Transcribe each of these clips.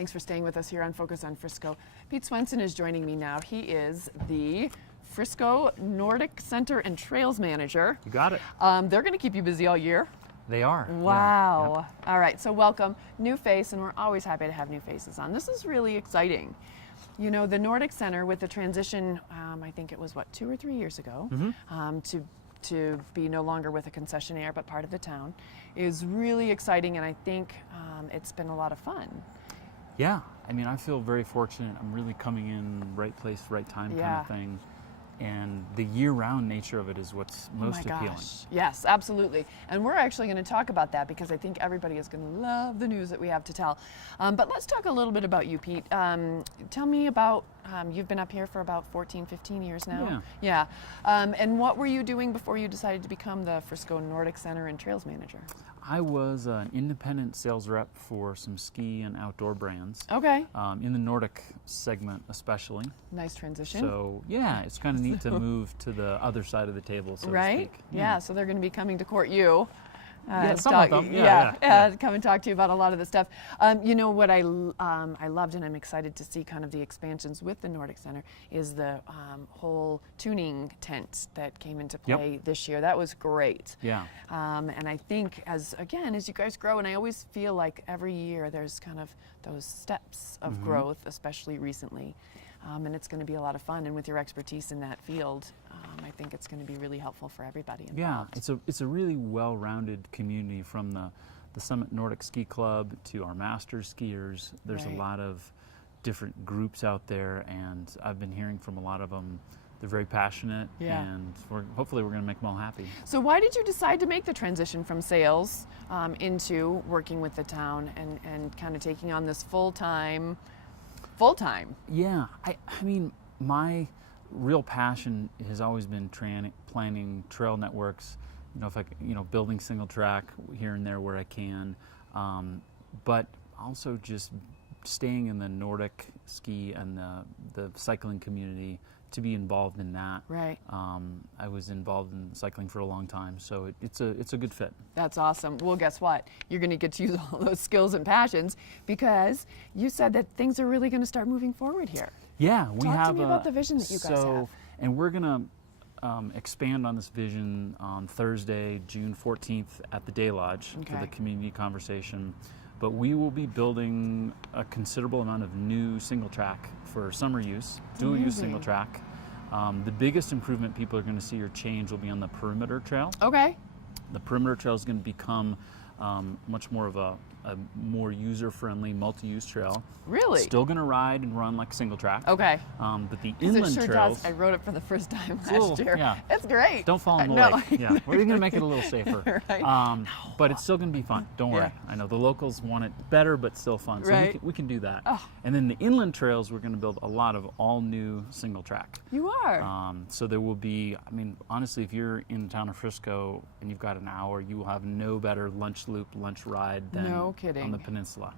Thanks for staying with us here on Focus on Frisco. Pete Swenson is joining me now. He is the Frisco Nordic Center and Trails Manager. You got it. They're going to keep you busy all year. They are. Wow. Yeah. All right, so welcome. New face, and we're always happy to have new faces on. This is really exciting. You know, the Nordic Center, with the transition, I think it was, 2 or 3 years ago, to be no longer with a concessionaire but part of the town, is really exciting, and I think it's been a lot of fun. Yeah, I mean, I feel very fortunate. I'm really coming in right place, right time kind of thing. And the year-round nature of it is what's most appealing. Yes, absolutely. And we're actually going to talk about that because I think everybody is going to love the news that we have to tell. But let's talk a little bit about you, Pete. Tell me about, you've been up here for about 14, 15 years now. Yeah. And what were you doing before you decided to become the Frisco Nordic Center and Trails Manager? I was an independent sales rep for some ski and outdoor brands. Okay. In the Nordic segment especially. Nice transition. So yeah, it's kind of neat to move to the other side of the table, so to speak. Yeah, so they're going to be coming to court you. Some of them. Come and talk to you about a lot of the stuff. You know what I loved, and I'm excited to see kind of the expansions with the Nordic Center, is the whole tuning tent that came into play this year. That was great. Yeah. And I think as you guys grow, and I always feel like every year there's kind of those steps of growth, especially recently. And it's going to be a lot of fun, and with your expertise in that field, I think it's going to be really helpful for everybody involved. Yeah, it's a really well-rounded community, from the Summit Nordic Ski Club to our masters skiers. There's a lot of different groups out there, and I've been hearing from a lot of them. They're very passionate, and hopefully we're going to make them all happy. So why did you decide to make the transition from sales into working with the town and kind of taking on this full-time? Yeah, I mean, my real passion has always been planning trail networks. Building single track here and there where I can, but also just staying in the Nordic ski and the cycling community, to be involved in that. Right. I was involved in cycling for a long time, so it's a good fit. That's awesome. Well, guess what? You're going to get to use all those skills and passions, because you said that things are really going to start moving forward here. Yeah, Talk to me about the vision that you guys have. And we're going to expand on this vision on Thursday, June 14th at the Day Lodge for the community conversation. But we will be building a considerable amount of new single track for summer use, dual use single track. The biggest improvement people are going to see or change will be on the perimeter trail. Okay. The perimeter trail is going to become much more of a more user-friendly multi-use trail. Really? Still going to ride and run like single track. Okay. But the inland trails. Does. I rode it for the first time last year. Yeah. It's great. Don't fall in the lake. Yeah. We're going to make it a little safer. Right. But it's still going to be fun. Don't worry. I know the locals want it better, but still fun. So we can do that. Oh. And then the inland trails, we're going to build a lot of all new single track. You are. So there will be, I mean, honestly, if you're in the town of Frisco and you've got an hour, you will have no better lunch ride than on the peninsula.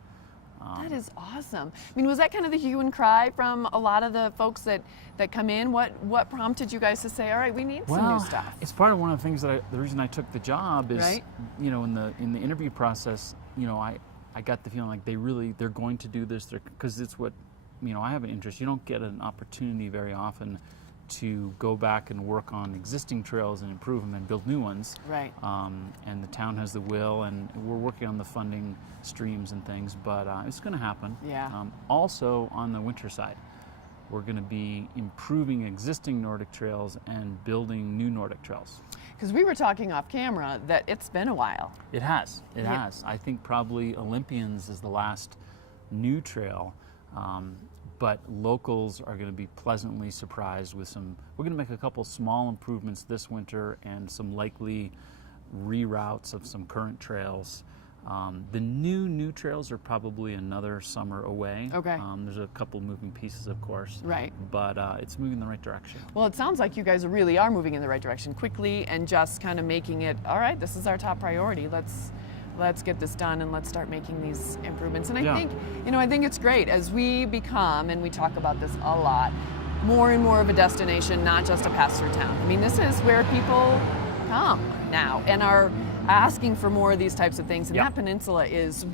That is awesome. I mean, was that kind of the hue and cry from a lot of the folks that come in? What prompted you guys to say, all right, we need some new stuff? It's part of one of the things the reason I took the job is, in the interview process, I got the feeling like they're going to do this because it's what, I have an interest. You don't get an opportunity very often to go back and work on existing trails and improve them and build new ones. Right. And the town has the will, and we're working on the funding streams and things, but it's going to happen. Yeah. Also, on the winter side, we're going to be improving existing Nordic trails and building new Nordic trails. Because we were talking off camera that it's been a while. It has. It has. I think probably Olympians is the last new trail. But locals are going to be pleasantly surprised with we're going to make a couple small improvements this winter and some likely reroutes of some current trails. The new trails are probably another summer away. Okay. There's a couple moving pieces, of course. Right. But it's moving in the right direction. Well, it sounds like you guys really are moving in the right direction quickly and just kind of making it, all right, this is our top priority. Let's get this done and let's start making these improvements. And I think it's great as we become, and we talk about this a lot, more and more of a destination, not just a pass-through town. I mean, this is where people come now and are asking for more of these types of things. And Yeah. that peninsula is,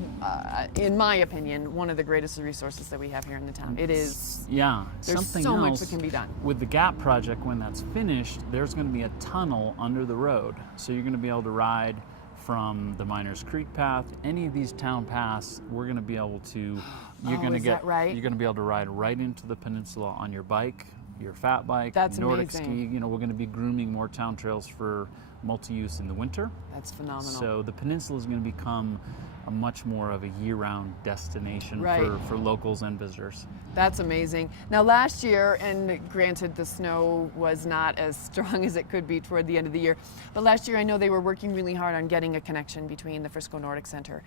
in my opinion, one of the greatest resources that we have here in the town. It is. Yeah, There's something so much else that can be done. with the Gap project. When that's finished, there's going to be a tunnel under the road, so you're going to be able to ride from the Miners Creek path, any of these town paths. We're going to be able to. You're going to is get. that right? You're going to be able to ride right into the peninsula on your bike, your fat bike, That's Nordic amazing. ski. You know, we're going to be grooming more town trails for multi-use in the winter. That's phenomenal. So the peninsula is going to become a much more of a year-round destination Right. for locals and visitors. That's amazing. Now, last year, and granted the snow was not as strong as it could be toward the end of the year, but last year I know they were working really hard on getting a connection between the Frisco Nordic Center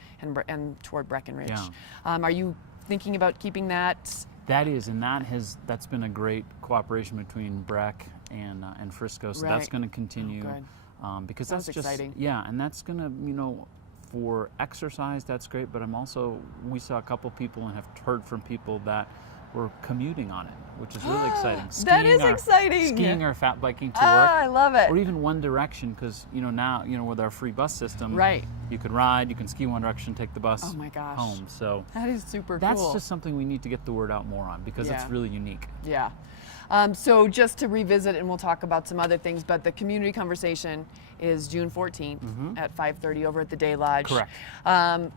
and toward Breckenridge. Yeah. Are you thinking about keeping that? That is, and that's been a great cooperation between Breck and Frisco. So that's Right. going to continue Oh, good. because Sounds that's just exciting. yeah, and that's going to for exercise that's great. But we saw a couple people and have heard from people that were commuting on it, which is really exciting. That is exciting. Skiing or fat biking to work. I love it. Or even one direction, because now with our free bus system, Right. you could ride, you can ski one direction, take the bus Oh my gosh. home. So That is super that's cool. just something we need to get the word out more on, because it's Yeah. really unique. Yeah. So just to revisit, and we'll talk about some other things, but the community conversation is June 14th at 5:30 over at the Day Lodge. Correct.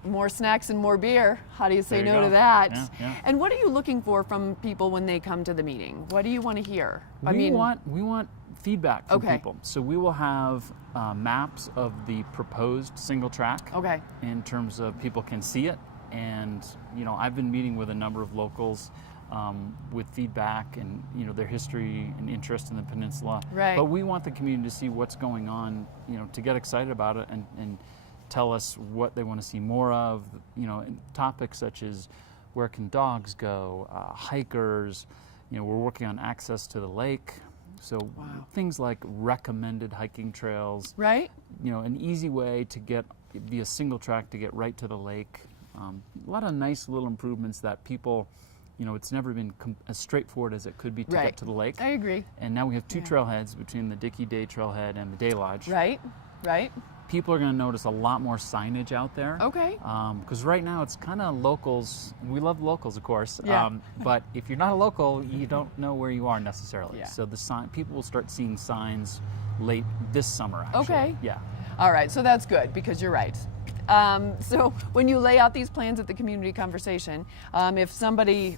More snacks and more beer. How do you say There you no go. to that? Yeah. And what are you looking for from people when they come to the meeting? What do you want to hear? We want feedback from Okay. people. So we will have maps of the proposed single track. Okay. In terms of people can see it, and I've been meeting with a number of locals with feedback and their history and interest in the peninsula. Right. But we want the community to see what's going on, to get excited about it and tell us what they want to see more of. And topics such as where can dogs go, hikers. We're working on access to the lake. So things like recommended hiking trails. Right? An easy way to get via single track to get right to the lake. A lot of nice little improvements that people, it's never been as straightforward as it could be to Right. get to the lake. I agree. And now we have two trailheads between the Dickey Day Trailhead and the Day Lodge. Right? Right? People are going to notice a lot more signage out there. Okay. Because right now it's kind of locals. We love locals, of course. Yeah. But if you're not a local, you don't know where you are necessarily. Yeah. So people will start seeing signs late this summer, actually. Okay. Yeah. All right, so that's good because you're right. So when you lay out these plans at the community conversation, if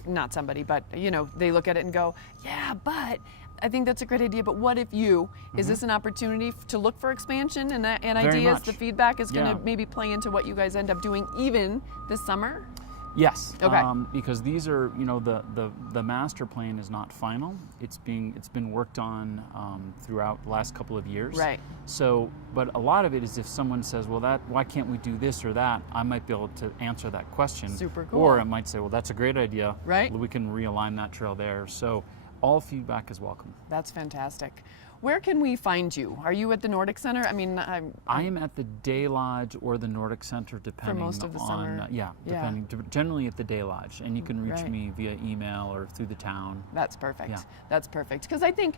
not somebody, but they look at it and go, yeah, but I think that's a great idea, but what if is this an opportunity to look for expansion and ideas? much. The feedback is going to Yeah. maybe play into what you guys end up doing even this summer? Yes. Okay. Because these are, the master plan is not final. It's been worked on throughout the last couple of years. Right. So, but a lot of it is if someone says, well, why can't we do this or that? I might be able to answer that question. Super cool. Or I might say, well, that's a great idea. Right. We can realign that trail there. So, all feedback is welcome. That's fantastic. Where can we find you? Are you at the Nordic Center? I mean, I am at the Day Lodge or the Nordic Center, depending most of the on summer. depending. Generally at the Day Lodge, and you can reach Right. me via email or through the town. That's perfect. Yeah. That's perfect. Because I think,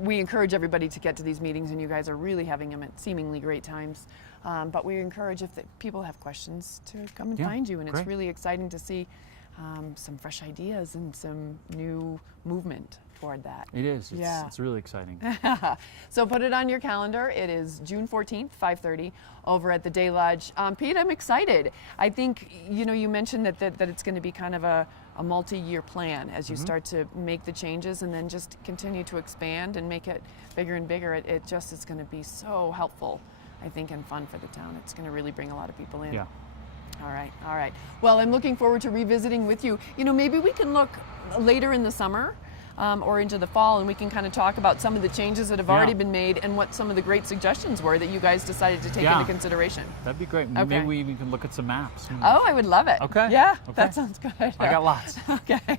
we encourage everybody to get to these meetings, and you guys are really having them at seemingly great times. But we encourage if people have questions to come and Yeah, find you, and it's great. really exciting to see some fresh ideas and some new movement toward that. It is. It's really exciting. So put it on your calendar. It is June 14th, 5:30, over at the Day Lodge. Pete, I'm excited. I think, you mentioned that it's going to be kind of a multi-year plan as you start to make the changes and then just continue to expand and make it bigger and bigger. It just is going to be so helpful, I think, and fun for the town. It's going to really bring a lot of people in. Yeah. All right. Well, I'm looking forward to revisiting with you. Maybe we can look later in the summer or into the fall, and we can kind of talk about some of the changes that have already been made and what some of the great suggestions were that you guys decided to take into consideration. That'd be great. Okay. Maybe we even can look at some maps. Oh, I would love it. Okay. Yeah, Okay. that sounds good. I got lots. Okay.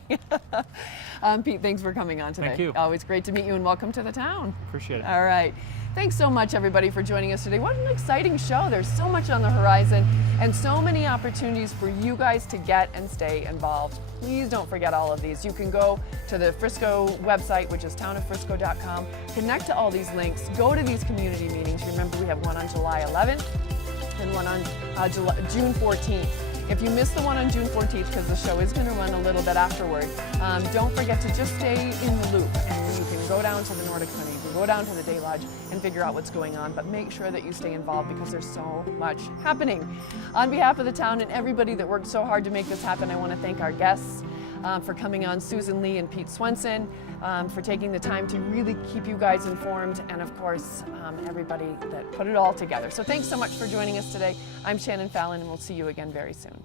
Pete, thanks for coming on today. Thank you. Always great to meet you, and welcome to the town. Appreciate it. All right. Thanks so much, everybody, for joining us today. What an exciting show. There's so much on the horizon and so many opportunities for you guys to get and stay involved. Please don't forget all of these. You can go to the Frisco website, which is townoffrisco.com, connect to all these links, go to these community meetings. Remember, we have one on July 11th and one on June 14th. If you missed the one on June 14th, because the show is going to run a little bit afterward, don't forget to just stay in the loop, and you can go down to the Nordic Clinic, you can go down to the Day Lodge and figure out what's going on, but make sure that you stay involved because there's so much happening. On behalf of the town and everybody that worked so hard to make this happen, I want to thank our guests for coming on, Susan Lee and Pete Swenson, for taking the time to really keep you guys informed, and of course, everybody that put it all together. So thanks so much for joining us today. I'm Shannon Fallon, and we'll see you again very soon.